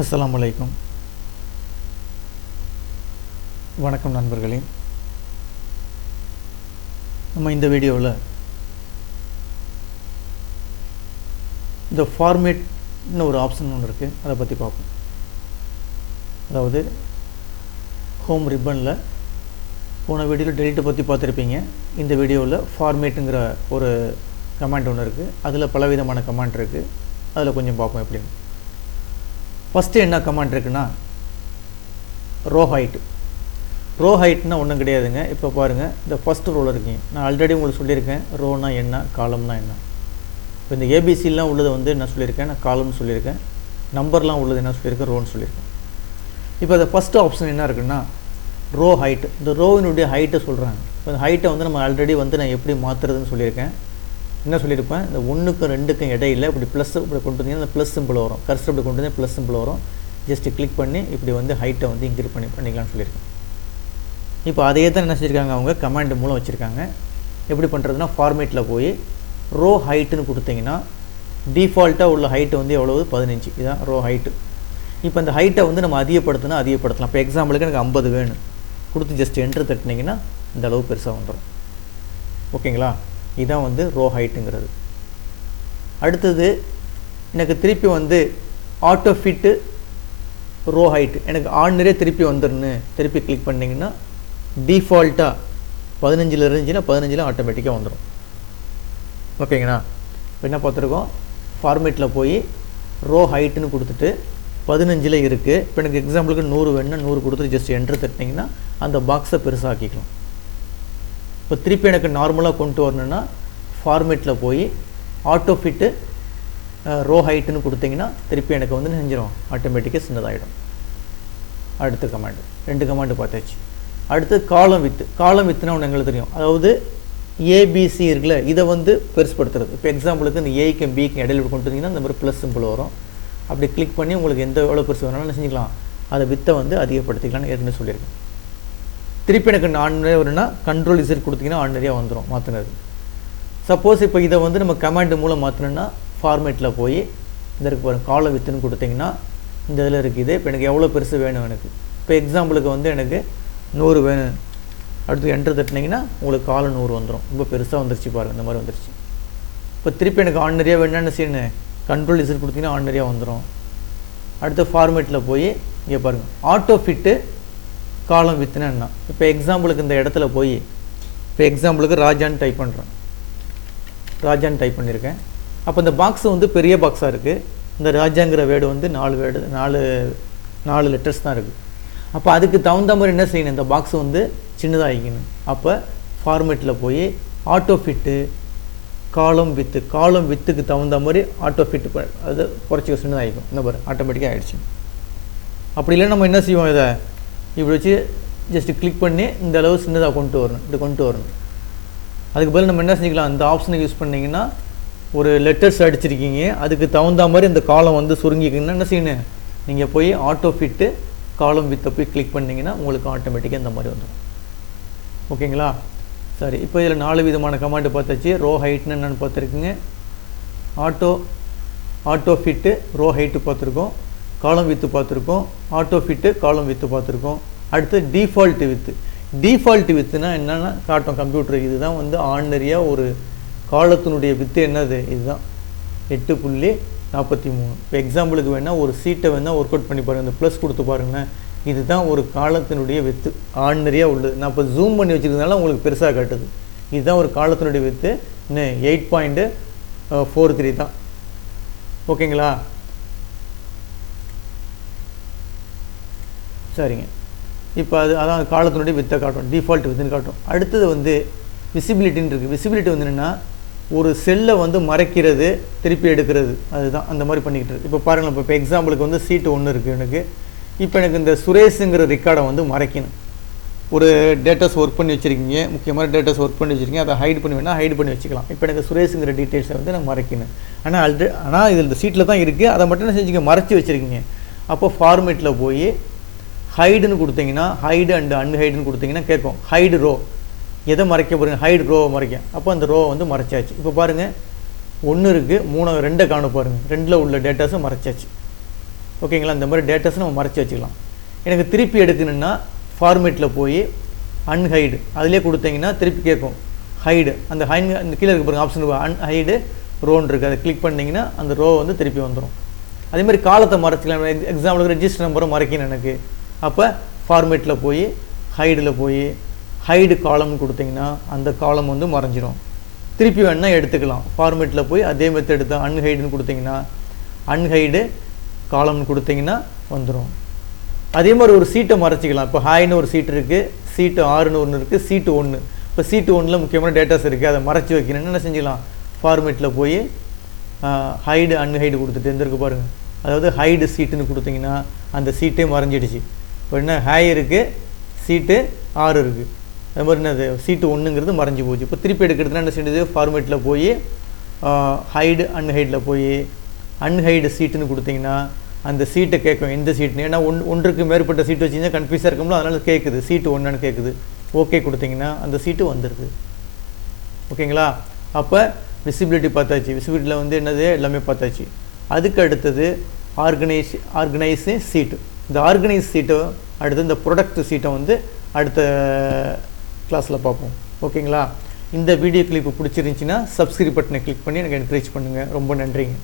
அஸ்ஸலாமு அலைக்கும். வணக்கம் நண்பர்களே. நம்ம இந்த வீடியோவில் இந்த ஃபார்மேட்னு ஒரு ஆப்ஷன் ஒன்று இருக்குது, அதை பற்றி பார்ப்போம். அதாவது ஹோம் ரிப்பனில் போன வீடியோவில் டெலிட்டை பற்றி பார்த்துருப்பீங்க. இந்த வீடியோவில் ஃபார்மேட்டுங்கிற ஒரு கமாண்ட் ஒன்று இருக்குது. அதில் பலவிதமான கமாண்ட் இருக்குது. அதில் கொஞ்சம் பார்ப்போம் எப்படின்னு. ஃபஸ்ட்டு என்ன கமாண்ட் இருக்குன்னா ரோ ஹைட்டு. ரோ ஹைட்னா ஒன்றும் கிடையாதுங்க. இப்போ பாருங்கள், இந்த ஃபஸ்ட்டு ரோவில் இருக்கீங்க. நான் ஆல்ரெடி உங்களுக்கு சொல்லியிருக்கேன் ரோனா என்ன, காலம்னா என்ன. இப்போ இந்த ஏபிசிலாம் உள்ளது வந்து என்ன சொல்லியிருக்கேன், நான் காலம்னு சொல்லியிருக்கேன். நம்பர்லாம் உள்ளது என்ன சொல்லியிருக்கேன், ரோன்னு சொல்லியிருக்கேன். இப்போ அந்த ஃபஸ்ட்டு ஆப்ஷன் என்ன இருக்குன்னா ரோ ஹைட்டு. இந்த ரோவினுடைய ஹைட்டை சொல்கிறாங்க. இப்போ இந்த ஹைட்டை வந்து நம்ம ஆல்ரெடி வந்து நான் எப்படி மாற்றுறதுன்னு சொல்லியிருக்கேன். என்ன சொல்லியிருப்பேன், இந்த 1க்கும் 2க்கும் இடையில் இப்படி ப்ளஸ் இப்படி கொண்டு வந்தீங்கன்னா அந்த ப்ளஸ் சிம்பிள் வரும். கர்சர் இப்படி கொண்டு வந்து ப்ளஸ் சிம்பிள் வரும். ஜஸ்ட்டு கிளிக் பண்ணி இப்படி வந்து ஹைட்டை வந்து இன்க்ரீஸ் பண்ணிக்கலாம்னு சொல்லியிருக்கேன். இப்போ அதையே தான் என்ன செஞ்சுருக்காங்க, அவங்க கமாண்ட் மூலம் வச்சுருக்காங்க. எப்படி பண்ணுறதுனா ஃபார்மேட்டில் போய் ரோ ஹைட்டுன்னு கொடுத்தீங்கன்னா டிஃபால்ட்டாக உள்ள ஹைட்டு வந்து எவ்வளவு, 15. இதுதான் ரோ ஹைட்டு. இப்போ அந்த ஹைட்டை வந்து நம்ம அதிகப்படுத்தலாம். இப்போ எக்ஸாம்பிளுக்கு எனக்கு 50 வேணும் கொடுத்து ஜஸ்ட் என்ட்ரு தட்டினீங்கன்னா இந்த அளவு பெருசாக வந்துடும். ஓகேங்களா? இதுதான் வந்து ரோ ஹைட்டுங்கிறது. அடுத்தது எனக்கு திருப்பி வந்து ஆட்டோ ஃபிட்டு ரோ ஹைட்டு எனக்கு ஆர்டினரியே திருப்பி வந்துடுன்னு திருப்பி கிளிக் பண்ணிங்கன்னா டிஃபால்ட்டாக 15 இருந்துச்சுன்னா 15 ஆட்டோமேட்டிக்காக வந்துடும். ஓகேங்களா? இப்போ என்ன பார்த்துருக்கோம், ஃபார்மேட்டில் போய் ரோ ஹைட்டுன்னு கொடுத்துட்டு 15 இருக்குது. இப்போ எனக்கு எக்ஸாம்பிளுக்கு 100 வேணுன்னா 100 கொடுத்துட்டு ஜஸ்ட் என்ட்ரு தட்டினீங்கன்னா அந்த பாக்ஸை பெருசாக்கிக்கலாம். இப்போ திருப்பி எனக்கு நார்மலாக கொண்டு வரணுன்னா ஃபார்மேட்டில் போய் ஆட்டோ ஃபிட்டு ரோ ஹைட்டுன்னு கொடுத்தீங்கன்னா திருப்பி எனக்கு வந்து செஞ்சிடும், ஆட்டோமேட்டிக்காக சின்னதாகிடும். அடுத்த கமாண்டு 2 கமாண்டு பார்த்தாச்சு. அடுத்து காலம் வித்துனா ஒன்று எங்களுக்கு தெரியும். அதாவது ஏபிசி இருக்குல்ல, இதை வந்து பெருசுப்படுத்துறது. இப்போ எக்ஸாம்பிளுக்கு இந்த ஏக்கும் பிக்கும் இடையில கொண்டு வந்தீங்கன்னா இந்த மாதிரி ப்ளஸ் சிம்பிள் வரும். அப்படி கிளிக் பண்ணி உங்களுக்கு எவ்வளோ பெருசு வேணாலும் என்ன செஞ்சுக்கலாம், அதை வித்தை வந்து அதிகப்படுத்திக்கலாம்னு ஏற்கனவே சொல்லியிருக்கேன். திருப்பி எனக்கு ஆர்டினரியாக வரும்னா கண்ட்ரோல் இசட் கொடுத்தீங்கன்னா ஆர்டினரியாக வந்துடும் மாற்றினது. சப்போஸ் இப்போ இதை வந்து நம்ம கமாண்ட் மூலம் மாற்றணுன்னா ஃபார்மேட்டில் போய் இந்த இருக்கு பாருங்கள், காலம் வித்துன்னு கொடுத்தீங்கன்னா இந்த இதில் இருக்குது. இப்போ எனக்கு எவ்வளோ பெருசு வேணும் எனக்கு. இப்போ எக்ஸாம்பிளுக்கு வந்து எனக்கு 100 வேணும். அடுத்து என்ட்ரு தட்டினீங்கன்னா உங்களுக்கு காலம் 100 வந்துடும். ரொம்ப பெருசாக வந்துருச்சு பாருங்கள், இந்த மாதிரி வந்துருச்சு. இப்போ திருப்பி எனக்கு ஆர்டினரியாக வேணும்னு செய்யணும், கண்ட்ரோல் இசட் கொடுத்தீங்கன்னா ஆர்டினரியாக வந்துடும். அடுத்து ஃபார்மேட்டில் போய் இங்கே பாருங்கள், ஆட்டோ ஃபிட்டு காலம் வித்துனா. இப்போ எக்ஸாம்பிளுக்கு இந்த இடத்துல போய் இப்போ எக்ஸாம்பிளுக்கு ராஜான்னு டைப் பண்ணியிருக்கேன். அப்போ இந்த பாக்ஸ் வந்து பெரிய பாக்ஸாக இருக்குது. இந்த ராஜாங்கிற வேர்டு வந்து 4 லெட்டர்ஸ் தான் இருக்குது. அப்போ அதுக்கு தகுந்த மாதிரி என்ன செய்யணும், இந்த பாக்ஸ் வந்து சின்னதாகிக்கணும். அப்போ ஃபார்மேட்டில் போய் ஆட்டோ ஃபிட்டு காலம் வித்துக்கு தகுந்த மாதிரி ஆட்டோ ஃபிட்டு அது குறைச்சி சின்னதாகிக்கும். இந்த மாதிரி ஆட்டோமேட்டிக்காக ஆகிடுச்சு. அப்படி இல்லை நம்ம என்ன செய்வோம், இதை இப்படி வச்சு ஜஸ்ட்டு கிளிக் பண்ணி இந்த அளவு சின்னதாக கொண்டு வரணும். அதுக்கு பதில் நம்ம என்ன செஞ்சுக்கலாம், இந்த ஆப்ஷனை யூஸ் பண்ணிங்கன்னா ஒரு லெட்டர்ஸ் அடிச்சிருக்கீங்க, அதுக்கு தகுந்த மாதிரி இந்த காலம் வந்து சுருங்கிக்கிங்கன்னா என்ன செய்யணும், நீங்கள் போய் ஆட்டோ ஃபிட்டு காலம் வித்தை போய் கிளிக் பண்ணிங்கன்னா உங்களுக்கு ஆட்டோமேட்டிக்காக இந்த மாதிரி வந்துடும். ஓகேங்களா? சரி, இப்போ இதில் 4 விதமான கமாண்டு பார்த்தாச்சு. ரோ ஹைட்னு என்னென்னு பார்த்துருக்குங்க, ஆட்டோ ஃபிட்டு ரோ ஹைட்டு பார்த்துருக்கோம், காலம் வித்து பார்த்துருக்கோம், ஆட்டோ ஃபிட்டு காலம் வித்து பார்த்துருக்கோம். அடுத்து டிஃபால்ட் வித்துனா என்னென்னா காட்டும் கம்ப்யூட்டர். இதுதான் வந்து ஆர்டினரியாக ஒரு காலத்தினுடைய வித்து என்னது, இதுதான் 8.43. இப்போ எக்ஸாம்பிளுக்கு வேணால் ஒரு சீட்டை வேணால் ஒர்க் அவுட் பண்ணி பாருங்கள், இந்த ப்ளஸ் கொடுத்து பாருங்களேன். இதுதான் ஒரு காலத்தினுடைய வித்து ஆர்டினரியாக உள்ளது. நான் இப்போ ஜூம் பண்ணி வச்சுருந்தனால உங்களுக்கு பெருசாக காட்டுது. இதுதான் ஒரு காலத்தினுடைய வித்து. இன்னும் 8.43 தான். ஓகேங்களா? சரிங்க. இப்போ அதான் காலத்தினுடைய வித்தை காட்டும், டிஃபால்ட் வித்துன்னு காட்டும். அடுத்தது வந்து விசிபிலிட்டின்னு இருக்குது. விசிபிலிட்டி வந்து என்னென்னா ஒரு செல்லை வந்து மறைக்கிறது, திருப்பி எடுக்கிறது, அதுதான் அந்த மாதிரி பண்ணிக்கிட்டு இருக்குது. இப்போ பாருங்கள், இப்போ எக்ஸாம்பிளுக்கு வந்து சீட்டு 1 இருக்குது எனக்கு. இப்போ எனக்கு இந்த சுரேஷுங்கிற ரெக்கார்டை வந்து மறைக்கணும். ஒரு டேட்டாஸ் ஒர்க் பண்ணி வச்சுருக்கீங்க, முக்கியமான டேட்டாஸ் ஒர்க் பண்ணி வச்சுருக்கீங்க, அதை ஹைட் பண்ணி வச்சுக்கலாம். இப்போ எனக்கு சுரேஷுங்கிற டீட்டெயில்ஸை வந்து நான் மறைக்கணும். ஆனால் இது இந்த சீட்டில் தான் இருக்குது, அதை மட்டும் என்ன செஞ்சுக்க, மறைச்சி வச்சுருக்கீங்க. அப்போ ஃபார்மேட்டில் போய் ஹைடுன்னு கொடுத்தீங்கன்னா ஹைடு அண்ட் அன்ஹைடுன்னு கொடுத்தீங்கன்னா கேட்கும் ஹைடு ரோ. எதை மறைக்க போகிறீங்க, ஹைடு ரோவை மறைக்க. அப்போ அந்த ரோவை வந்து மறைச்சாச்சு. இப்போ பாருங்கள், 1 இருக்குது, 3 2 காண பாருங்கள், 2ல் உள்ள டேட்டாஸும் மறைச்சாச்சு. ஓகேங்களா. இந்த மாதிரி டேட்டாஸை நம்ம மறைச்சி வச்சுக்கலாம். எனக்கு திருப்பி எடுக்கணுன்னா ஃபார்மேட்டில் போய் அன்ஹைடு அதிலே கொடுத்தீங்கன்னா திருப்பி கேட்கும் ஹைடு. அந்த அந்த கீழே இருக்க பாருங்க ஆப்ஷன் அன்ஹைடு ரோன்னு இருக்குது, அதை கிளிக் பண்ணிங்கன்னா அந்த ரோ வந்து திருப்பி வந்துடும். அதே மாதிரி காலத்தை மறைச்சிக்கலாம். எக்ஸாம்பிளுக்கு ரெஜிஸ்டர் நம்பரை மறைக்கணும் எனக்கு. அப்போ ஃபார்மேட்டில் போய் ஹைடில் போய் ஹைடு காலம்னு கொடுத்தீங்கன்னா அந்த காலம் வந்து மறைஞ்சிரும். திருப்பி வேணால் எடுத்துக்கலாம். ஃபார்மேட்டில் போய் அதே மெத்தட் எடுத்து அன்ஹைடுன்னு கொடுத்தீங்கன்னா அன்ஹைடு காலம்னு கொடுத்தீங்கன்னா வந்துடும். அதே மாதிரி ஒரு சீட்டை மறைச்சிக்கலாம். இப்போ ஹாய்னு ஒரு சீட் இருக்குது, சீட்டு 6ன்னு ஒன்று இருக்குது, சீட்டு 1. இப்போ சீட்டு 1ல் முக்கியமான டேட்டாஸ் இருக்குது, அதை மறைச்சி வைக்கணும்னு என்ன செஞ்சிக்கலாம், ஃபார்மேட்டில் போய் ஹைடு அன்ஹைடு கொடுத்துட்டு இருந்திருக்கு பாருங்கள். அதாவது ஹைடு சீட்டுன்னு கொடுத்தீங்கன்னா அந்த சீட்டே மறைஞ்சிடுச்சு. இப்போ என்ன ஹாய் இருக்குது, சீட்டு 6 இருக்குது, அது மாதிரி என்னது சீட்டு 1ங்கிறது மறைஞ்சி போச்சு. இப்போ திருப்பி எடுக்கிறதுனா என்ன செஞ்சது, ஃபார்மேட்டில் போய் ஹைடு அன்ஹைடில் போய் அன்ஹைடு சீட்டுன்னு கொடுத்தீங்கன்னா அந்த சீட்டை கேட்கும் எந்த சீட்டுன்னு. ஏன்னா ஒன்றுக்கு மேற்பட்ட சீட்டு வச்சிங்கன்னா கன்ஃபியூஸாக இருக்கும்ல, அதனால் கேட்குது சீட்டு 1ன்னு கேட்குது. ஓகே கொடுத்தீங்கன்னா அந்த சீட்டு வந்துடுது. ஓகேங்களா. அப்போ விசிபிலிட்டி பார்த்தாச்சு. விசிபிலிட்டியில் வந்து என்னது எல்லாமே பார்த்தாச்சு. அதுக்கு அடுத்தது ஆர்கனைஸ் சீட்டு. இந்த ஆர்கனைஸ் சீட்டை அடுத்து இந்த ப்ரொடக்ட் சீட்டை வந்து அடுத்த கிளாஸில் பார்ப்போம். ஓகேங்களா. இந்த வீடியோ கிளிப்பு பிடிச்சிருந்துச்சின்னா சப்ஸ்கிரைப் பட்டனை கிளிக் பண்ணி எனக்கு என்கரேஜ் பண்ணுங்கள். ரொம்ப நன்றிங்க.